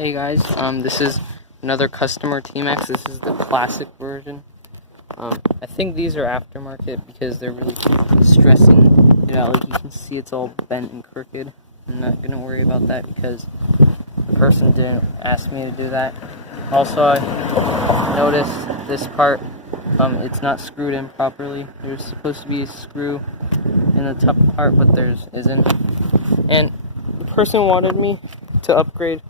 Hey guys, this is another customer T-Maxx. This is the classic version. I think these are aftermarket because they're really stressing it out. Like you can see, it's all bent and crooked. I'm not gonna worry about that because the person didn't ask me to do that. Also, I noticed this part. It's not screwed in properly. There's supposed to be a screw in the top part, but there isn't. And the person wanted me to upgrade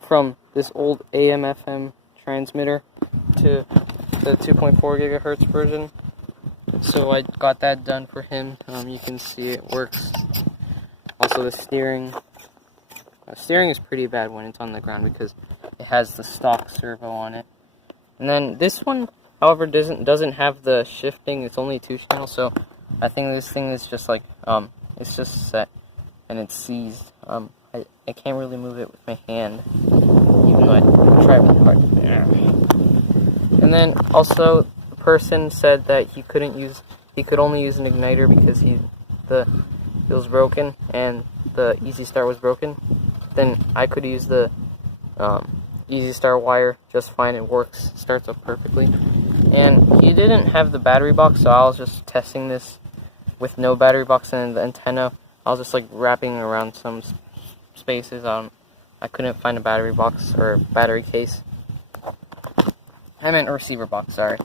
from this old AM/FM transmitter to the 2.4 gigahertz version. So I got that done for him. You can see it works. Also the steering. Steering is pretty bad when it's on the ground because it has the stock servo on it. And then this one, however, doesn't have the shifting. It's only 2-channel, so I think this thing is just like it's just set and it's seized. I can't really move it with my hand, even though I try really hard. And then also, the person said that he could only use an igniter because it was broken and the Easy Start was broken. Then I could use the Easy Start wire just fine. It works, starts up perfectly. And he didn't have the battery box, so I was just testing this with no battery box and the antenna. I was just like wrapping around some spaces. I couldn't find a battery box or battery case. I meant a receiver box, sorry.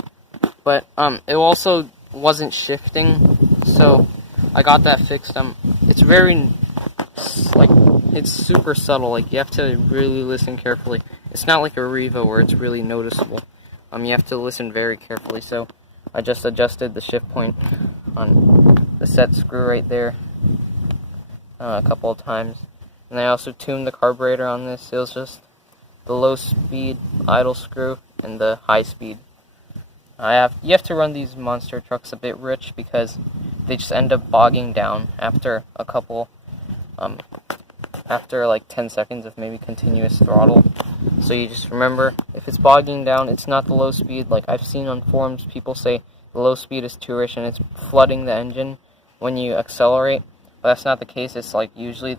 But it also wasn't shifting, so I got that fixed. It's very it's super subtle. Like you have to really listen carefully. It's not like a Revo where it's really noticeable. You have to listen very carefully. So I just adjusted the shift point on the set screw right there a couple of times. And I also tuned the carburetor on this. It was just the low speed idle screw and the high speed. You have to run these monster trucks a bit rich because they just end up bogging down after a couple, after like 10 seconds of maybe continuous throttle. So you just remember, if it's bogging down, it's not the low speed. Like I've seen on forums, people say the low speed is too rich and it's flooding the engine when you accelerate. But that's not the case. It's like usually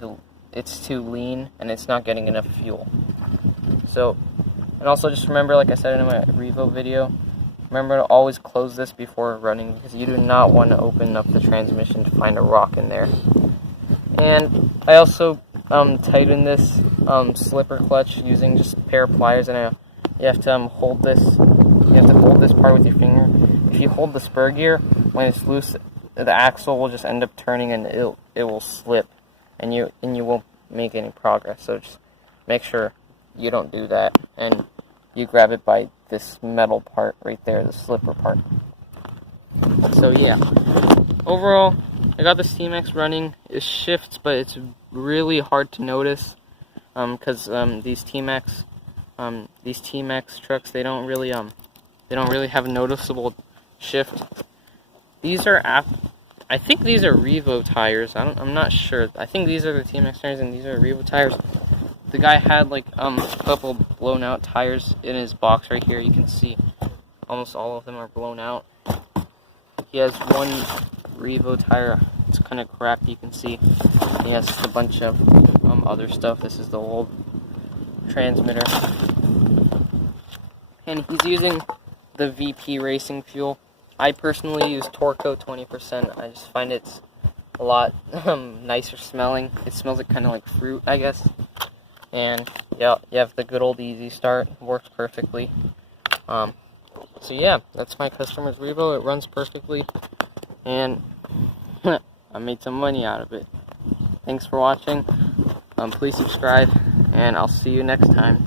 it's too lean and it's not getting enough fuel. So, and also just remember, like I said in my Revo video, remember to always close this before running because you do not want to open up the transmission to find a rock in there. And I also tightened this slipper clutch using just a pair of pliers, and you have to hold this. You have to hold this part with your finger. If you hold the spur gear, when it's loose, the axle will just end up turning and it will slip, and you won't make any progress. So just make sure you don't do that, and you grab it by this metal part right there, the slipper part. So yeah, overall, I got this T-Maxx running. It shifts, but it's really hard to notice because these T-Maxx trucks, they don't really have a noticeable shift. These are I think these are Revo tires. I'm not sure. I think these are the T-Maxx tires and these are Revo tires. The guy had like a couple blown out tires in his box right here. You can see almost all of them are blown out. He has one Revo tire. It's kind of cracked. You can see he has a bunch of other stuff. This is the old transmitter, and he's using the VP racing fuel. I personally use Torco 20%. I just find it's a lot nicer smelling. It smells like kind of like fruit, I guess. And yeah, you have the good old Easy Start. It works perfectly. So yeah, that's my customer's Revo. It runs perfectly, and I made some money out of it. Thanks for watching. Please subscribe, and I'll see you next time.